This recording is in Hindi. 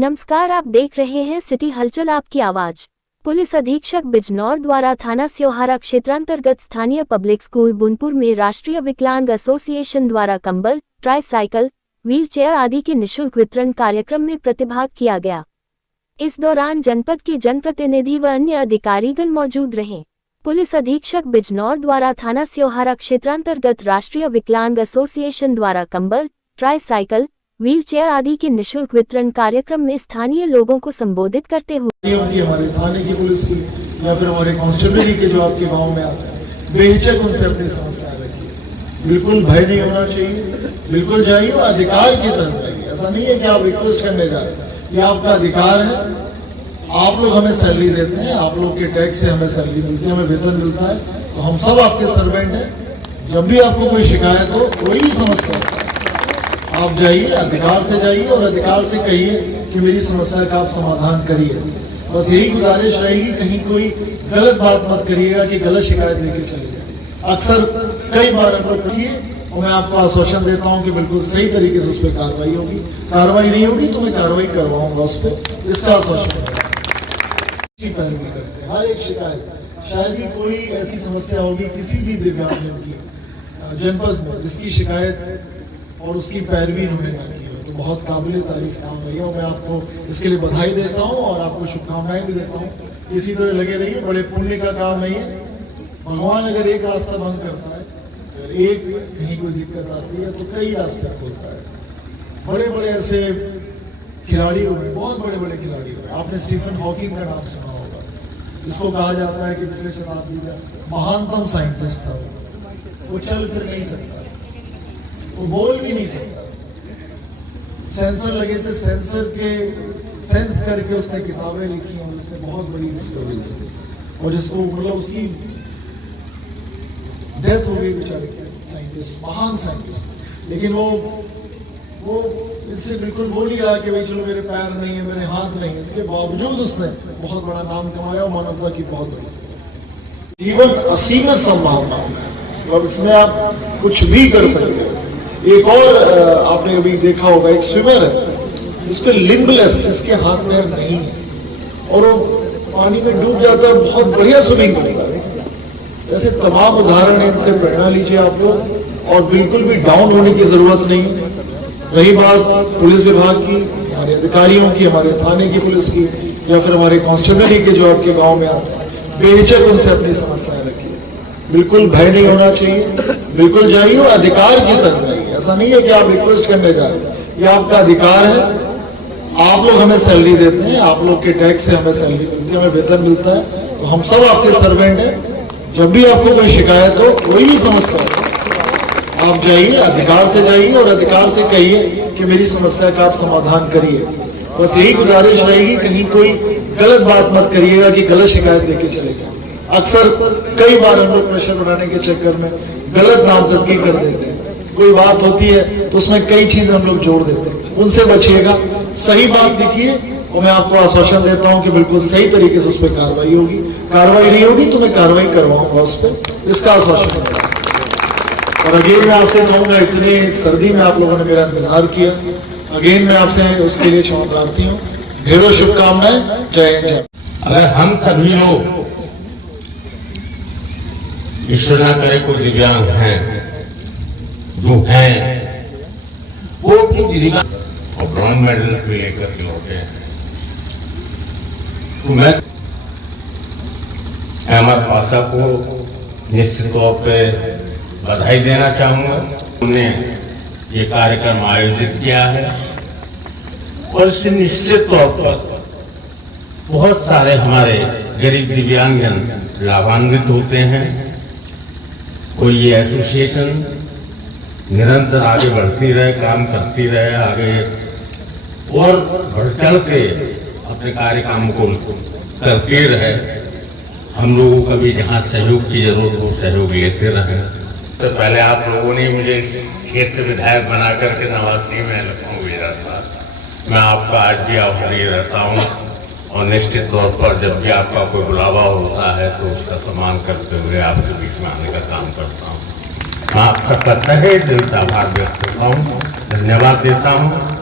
नमस्कार, आप देख रहे हैं सिटी हलचल आपकी आवाज। पुलिस अधीक्षक बिजनौर द्वारा थाना स्योहारा क्षेत्रांतर्गत स्थानीय पब्लिक स्कूल बुनपुर में राष्ट्रीय विकलांग एसोसिएशन द्वारा कंबल, ट्राईसाइकिल, व्हीलचेयर आदि के निःशुल्क वितरण कार्यक्रम में प्रतिभाग किया गया। इस दौरान जनपद के जनप्रतिनिधि व अन्य अधिकारीगण मौजूद रहे। पुलिस अधीक्षक बिजनौर द्वारा थाना स्योहारा क्षेत्रांतर्गत राष्ट्रीय विकलांग एसोसिएशन द्वारा कंबल, ट्राईसाइकिल, व्हीलचेयर आदि के निःशुल्क वितरण कार्यक्रम में स्थानीय लोगों को संबोधित करते हुए हमारे थाने की पुलिस की या फिर हमारे कांस्टेबल के जो आपके गांव में आते हैं, बेहिचक उनसे अपनी समस्या रखिए। बिल्कुल भय नहीं होना चाहिए, बिल्कुल जाइए और अधिकार की तरफ जाइए। ऐसा नहीं है कि आप रिक्वेस्ट करने जा रहे हैं, ये आपका अधिकार है। आप लोग हमें सैलरी देते हैं, आप लोग के टैक्स से हमें सैलरी मिलती है, हमें वेतन मिलता है, तो हम सब आपके सर्वेंट हैं। जब भी आपको कोई शिकायत हो, कोई भी समस्या हो, आप जाइए, अधिकार से जाइए और अधिकार से कहिए कि मेरी समस्या का आप समाधान करिए। बस यही गुजारिश रहेगी, कहीं कोई गलत बात मत करिएगा कि गलत शिकायत लेके चलिए। अक्सर कई बार हम लोग करिए और मैं आपको आश्वासन देता हूं कि बिल्कुल सही तरीके से उस पर कार्रवाई होगी। कार्रवाई नहीं होगी तो मैं कार्रवाई करवाऊंगा उस पर, इसका आश्वासन पैरवी करते हैं। हर एक शिकायत, शायद ही कोई ऐसी समस्या होगी किसी भी दिव्यांग की जनपद में जिसकी शिकायत और उसकी पैरवी उन्होंने ना की हो, तो बहुत काबिल तारीफ काम है और मैं आपको इसके लिए बधाई देता हूं और आपको शुभकामनाएं भी देता हूं। इसी तरह लगे रहिए, बड़े पुण्य का काम है ये। भगवान अगर एक रास्ता बंद करता है, अगर एक कहीं कोई दिक्कत आती है तो कई रास्ते खोलता है। बड़े बड़े ऐसे खिलाड़ी हुए, बहुत बड़े बड़े खिलाड़ी हुए। आपने स्टीफन हॉकिंग का नाम सुना होगा, जिसको कहा जाता है कि पिछले शताब्दी का महानतम साइंटिस्ट था। वो चल फिर नहीं सकता, वो बोल भी नहीं सकता। सेंसर लगे थे, सेंसर के सेंस करके उसने किताबें लिखी और उसने बहुत बड़ी डिस्कवरीज की, और जिसको मतलब उसकी डेथ हो गई बेचारे साइंटिस्ट, महान साइंटिस्ट। लेकिन वो इससे बिल्कुल बोल नहीं रहा कि भाई चलो मेरे पैर नहीं है, मेरे हाथ नहीं है। इसके बावजूद उसने बहुत बड़ा नाम कमाया और मानवता की बहुत बड़ी जीवन असीम संभावना है और इसमें आप कुछ भी कर सकते हो। एक और आपने अभी देखा होगा, एक स्विमर है जिसके लिम्बलेस, जिसके हाथ पैर नहीं है और वो पानी में डूब जाता है, बहुत बढ़िया स्विमिंग करता है। ऐसे तमाम उदाहरण, इनसे प्रेरणा लीजिए आप लोग और बिल्कुल भी डाउन होने की जरूरत नहीं है। रही बात पुलिस विभाग की, हमारे अधिकारियों की, हमारे थाने की पुलिस की या फिर हमारे कांस्टेबल के जो आपके गांव में आते हैं, बेहिचक उनसे अपनी समस्याएं रखिए। बिल्कुल भय नहीं होना चाहिए, बिल्कुल जाइए और अधिकार की तरफ जाइए। ऐसा नहीं है कि आप रिक्वेस्ट करने जा रहे हैं, ये आपका अधिकार है। आप लोग हमें सैलरी देते हैं, आप लोग के टैक्स से हमें सैलरी मिलती है, हमें वेतन मिलता है, तो हम सब आपके सर्वेंट हैं। जब भी आपको कोई शिकायत हो, कोई भी समस्या हो, आप जाइए, अधिकार से जाइए और अधिकार से कहिए कि मेरी समस्या का आप समाधान करिए। बस यही गुजारिश रहेगी, कहीं कोई गलत बात मत करिएगा कि गलत शिकायत लेके चले जाए। अक्सर कई बार हम लोग प्रेशर बनाने के चक्कर में गलत नामजदगी कर देते हैं। कोई बात होती है तो उसमें कई चीजें हम लोग जोड़ देते हैं, उनसे बचिएगा। सही बात लिखिए और मैं आपको आश्वासन देता हूं कि बिल्कुल सही तरीके से उस पर कार्रवाई होगी। कार्रवाई नहीं होगी तो मैं कार्रवाई करवाऊंगा उस पर, इसका आश्वासन देता हूं। और अगेन मैं आपसे कहूंगा, इतनी सर्दी में आप लोगों ने मेरा इंतजार किया, अगेन मैं आपसे उसके लिए क्षमा प्रार्थी हूँ। ढेरों शुभकामनाएं। जय हिंद, जय। अगर हम सभी लोग, ईश्वर ना करे कोई दिव्यांग हैं, जो हैं वो अपनी दिव्यांग और ब्रॉन्ज मेडल भी लेकर के लौटे हैं, तो मैं अहमद पाशा को निश्चित तौर पे बधाई देना चाहूंगा। हमने ये कार्यक्रम आयोजित किया है और इससे निश्चित तौर पर बहुत सारे हमारे गरीब दिव्यांगजन लाभान्वित होते हैं। कोई ये एसोसिएशन निरंतर आगे बढ़ती रहे, काम करती रहे, आगे और बढ़ चढ़ के अपने कार्य काम को करती रहे। हम लोगों का भी जहाँ सहयोग की जरूरत हो सहयोग लेते रहे। तो पहले आप लोगों ने मुझे इस क्षेत्र विधायक बना करके नवासी में लखनऊ भेजा था। मैं आपका आज भी आभारी रहता हूँ और निश्चित तौर पर जब भी आपका कोई बुलावा होता है तो उसका सम्मान करते हुए आपके बीच में आने का काम करता हूँ। मैं आप सबका तहे दिल से आभार व्यक्त करता हूँ, धन्यवाद देता हूँ।